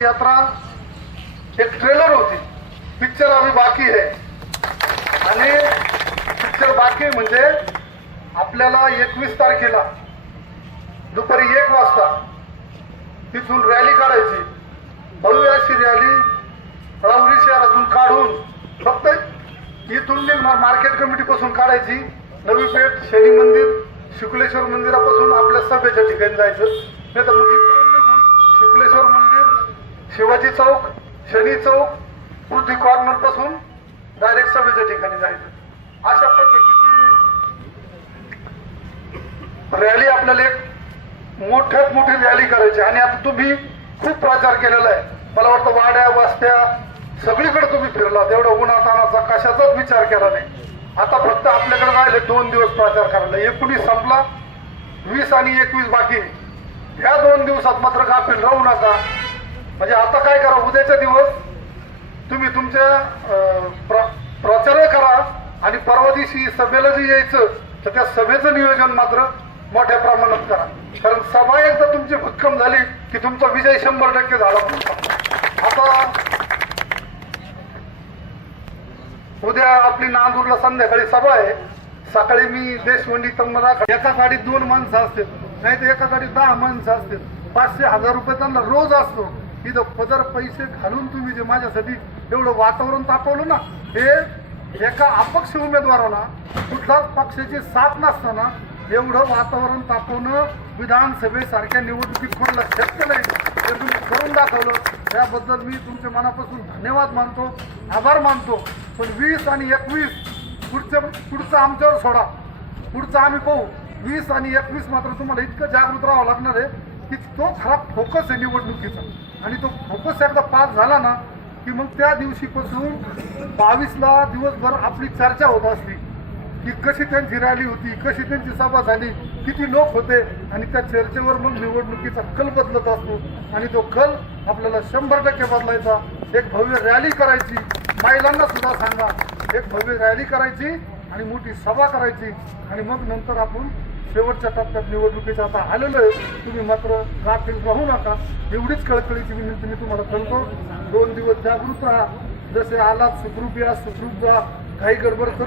यात्रा एक ट्रेलर होती, पिक्चर अभी बाकी है आणि पिक्चर बाकी म्हणजे आपल्याला 21 तारखेला दुपारी 1 वाजता तिथून रॅली काढायची. भव्य अशी रॅली राहुरी शहरातून काढून फक्त इथून निघणार मार्केट कमिटी पासून काढायची. नवी पेठ, शनी मंदिर, शुक्लेश्वर मंदिरापासून आपल्या सभेच्या ठिकाणी जायचं. नाही तर मग इकडून निघून शुक्लेश्वर मंदिर, शिवाजी चौक, शनी चौक, पृथ्वी कॉर्नर पासून डायरेक्ट सभेच्या ठिकाणी जायचं. अशा पद्धतीची रॅली आपल्याला एक मोठ्यात मोठी रॅली करायची. आणि आता तुम्ही खूप प्रचार केलेला आहे. मला वाटतं वाड्या वस्त्या सगळीकडे तुम्ही फिरला, तेवढा उन्हातानाचा कशाचाच विचार केला नाही. आता फक्त आपल्याकडे राहिले 2 दिवस प्रचार करायला. 19 संपला, 20 आणि 21 बाकी. ह्या 2 दिवसात मात्र गाफील राहू नका. म्हणजे आता काय करा, उद्याचा दिवस तुम्ही तुमच्या प्रचार करा आणि परवा दिवशी सभेला जे यायचं तर त्या सभेचं नियोजन मात्र मोठ्या प्रमाणात करा. कारण सभा एकदा तुमची भक्कम झाली की तुमचा विजय 100% झाला. आता उद्या आपली नांदूरला संध्याकाळी सभा आहे. सकाळी मी देशवंडी तंबरा, एका गाडीत 2 माणसं असतील, नाही तर एका गाडीत 10 माणसं असतील. 500-1000 रुपये त्यांना रोज असतो. इथं पदर पैसे घालून तुम्ही जे माझ्यासाठी एवढं वातावरण तापवलं ना, हे एका अपक्ष उमेदवाराला कुठलाच पक्षाची साथ नसताना एवढं वातावरण तापवणं विधानसभेसारख्या निवडणुकीत कोणाला शक्य नाही. ते तुम्ही करून दाखवलं. त्याबद्दल मी तुमच्या मनापासून धन्यवाद मानतो, आभार मानतो. पण 20 आणि 21 पुढचं आमच्यावर सोडा, पुढचं आम्ही पाहू. 20 आणि 21 मात्र तुम्हाला इतकं जागृत राहावं लागणार आहे की तो खरा फोकस आहे निवडणुकीचा. आणि तो फोकस एकदा पास झाला ना की मग त्या दिवशीपासून 22ला दिवसभर आपली चर्चा होत असते की कशी त्यांची रॅली होती, कशी त्यांची सभा झाली, किती लोक होते. आणि त्या चर्चेवर मग निवडणुकीचा कल बदलत असतो. आणि तो कल आपल्याला 100% बदलायचा. एक भव्य रॅली करायची, महिलांना सुद्धा सांगा, एक भव्य रॅली करायची आणि मोठी सभा करायची. आणि मग नंतर आपण शेवटच्या टप्प्यात निवडणुकीचा आता आलेलो आहे. तुम्ही मात्र गाफील राहू नका, एवढीच कळकळीची विनंती मी तुम्हाला करतो. 2 दिवस जागृत राहा. जसे आलात सुखरूप या, सुखरूप जा, काही गडबड करू